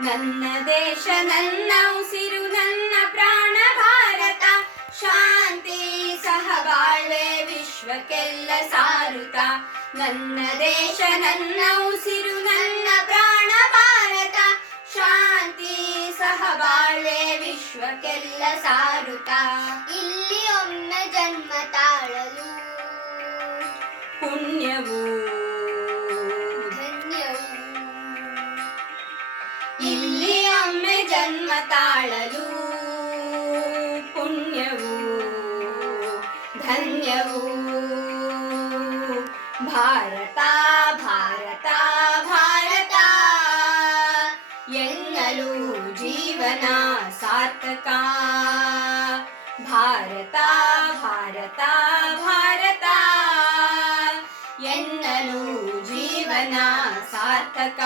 ನನ್ನ ದೇಶ ನನ್ನ ಉಸಿರು ನನ್ನ ಪ್ರಾಣ ಭಾರತ, ಶಾಂತಿ ಸಹಬಾಳ್ವೆ ವಿಶ್ವಕ್ಕೆಲ್ಲ ಸಾರುತ್ತ. ನನ್ನ ದೇಶ ನನ್ನ ಉಸಿರು ನನ್ನ ಪ್ರಾಣ ಭಾರತ, ಶಾಂತಿ ಸಹಬಾಳ್ವೆ ವಿಶ್ವಕ್ಕೆಲ್ಲ ಸಾರುತ್ತ. ಇಲ್ಲಿ ಒಮ್ಮೆ ಜನ್ಮ ತಾಳಲು ಪುಣ್ಯವು ಧನ್ಯವು. ಇಲ್ಲಿ ಒಮ್ಮೆ ಜನ್ಮ ತಾಳಲು ಪುಣ್ಯವು ಧನ್ಯವು. ಭಾರತ ಭಾರತ ಭಾರತ ಎನ್ನಲು ಜೀವನ ಸಾರ್ಥಕ. ಭಾರತ ಭಾರತ ಭಾರತ ಎನ್ನಲು ಜೀವನ ಸಾರ್ಥಕ.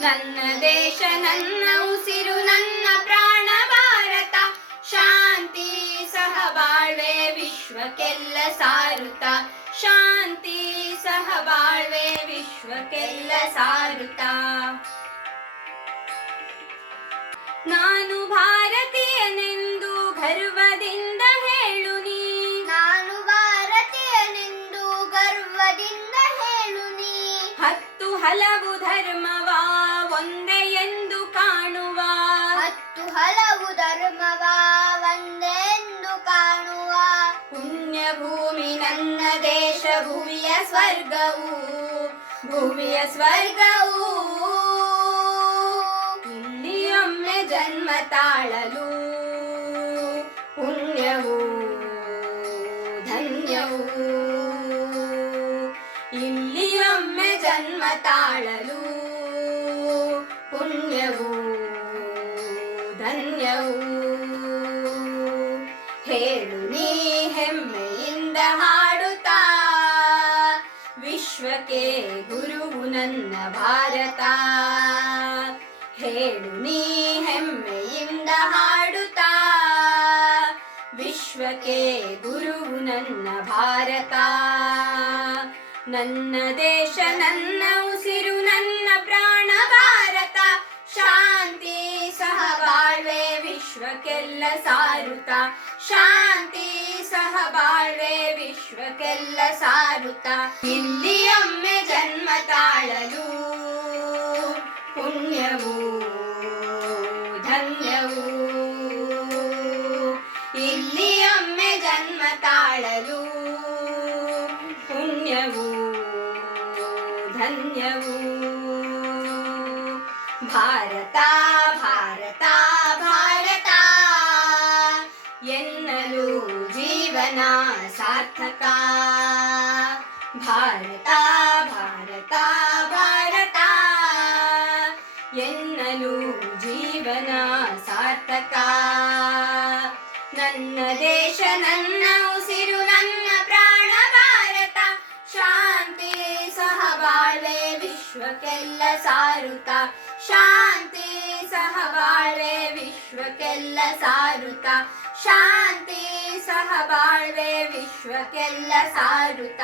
ನನ್ನ ದೇಶ ನನ್ನ ಉಸಿರು ನನ್ನ ಪ್ರಾಣ ಭಾರತ, ಶಾಂತಿ ಸಹಬಾಳ್ವೆ ವಿಶ್ವಕ್ಕೆಲ್ಲ ಸಾರುತ್ತ. ಶಾಂತಿ ಸಹಬಾಳ್ವೆ ವಿಶ್ವಕ್ಕೆಲ್ಲ ಸಾರುತ್ತ. ನಾನು ಭಾರತೀಯನೆಂದು ಗರ್ವದಿಂದ ಹೇಳು ನೀ. ನಾನು ಭಾರತೀಯನೆಂದು ಗರ್ವದಿಂದ ಹೇಳು ನೀ. ಹತ್ತು ಹಲವು ಧರ್ಮವ ಒಂದೇ ಎಂದು ಕಾಣುವ. ಹತ್ತು ಹಲವು ಧರ್ಮವ ಒಂದೇ ಎಂದು ಕಾಣುವ. ಪುಣ್ಯ ಭೂಮಿ ನನ್ನ ದೇಶ ಭುವಿಯ ಸ್ವರ್ಗವು, ಭುವಿಯ ಸ್ವರ್ಗವು. ಇಲ್ಲಿ ಒಮ್ಮೆ ಜನ್ಮ ತಾಳಲು ಪುಣ್ಯವು ಧನ್ಯವು. ಇಲ್ಲಿ ಒಮ್ಮೆ ಜನ್ಮ ತಾಳಲು ಪುಣ್ಯವು ಧನ್ಯವು. ಹೇಳು ನೀ ಹೆಮ್ಮೆಯಿಂದ ಹಾಡುತ್ತಾ, ವಿಶ್ವಕ್ಕೆ ಗುರುವು ನನ್ನ ಭಾರತ. ಹೇಳು ನೀ ಹೆಮ್ಮೆಯಿಂದ ಹಾಡುತ್ತಾ, ವಿಶ್ವಕ್ಕೆ ಗುರುವು ನನ್ನ ಭಾರತ. ನನ್ನ ದೇಶ ನನ್ನ ಉಸಿರು ನನ್ನ ಪ್ರಾಣ ಭಾರತ, ಶಾಂತಿ ಸಹಬಾಳ್ವೆ ವಿಶ್ವಕ್ಕೆಲ್ಲ ಸಾರುತ್ತ. ಶಾಂತಿ ಸಹಬಾಳ್ವೆ ವಿಶ್ವಕ್ಕೆಲ್ಲ ಸಾರುತ್ತ. ಇಲ್ಲಿ ಒಮ್ಮೆ ಜನ್ಮ ತಾಳಲು ಪುಣ್ಯವು ಧನ್ಯವು. ಇಲ್ಲಿ ಒಮ್ಮೆ ಜನ್ಮ ತಾಳಲು ಪುಣ್ಯವು ಧನ್ಯವು. ಭಾರತ ಭಾರತ ಭಾರತ ಎನ್ನಲು ಜೀವನ ಸಾರ್ಥಕ. ಭಾರತ ಭಾರತ ಭಾರತ ಎನ್ನಲು ಜೀವನ ಸಾರ್ಥಕ. ನನ್ನ ದೇಶ ನನ್ನ ಉಸಿರು ನನ್ನ ಪ್ರಾಣ ಭಾರತ, ಶಾಂತಿ ಸಹಬಾಳ್ವೆ ವಿಶ್ವಕ್ಕೆಲ್ಲ ಸಾರುತ್ತ. ಶಾಂತಿ ಸಹಬಾಳ್ವೆ ವಿಶ್ವಕ್ಕೆಲ್ಲ ಸಾರುತ್ತ. ಶಾಂತಿ ಸಹಬಾಳ್ವೆ ವಿಶ್ವಕ್ಕೆಲ್ಲ ಸಾರುತ್ತ.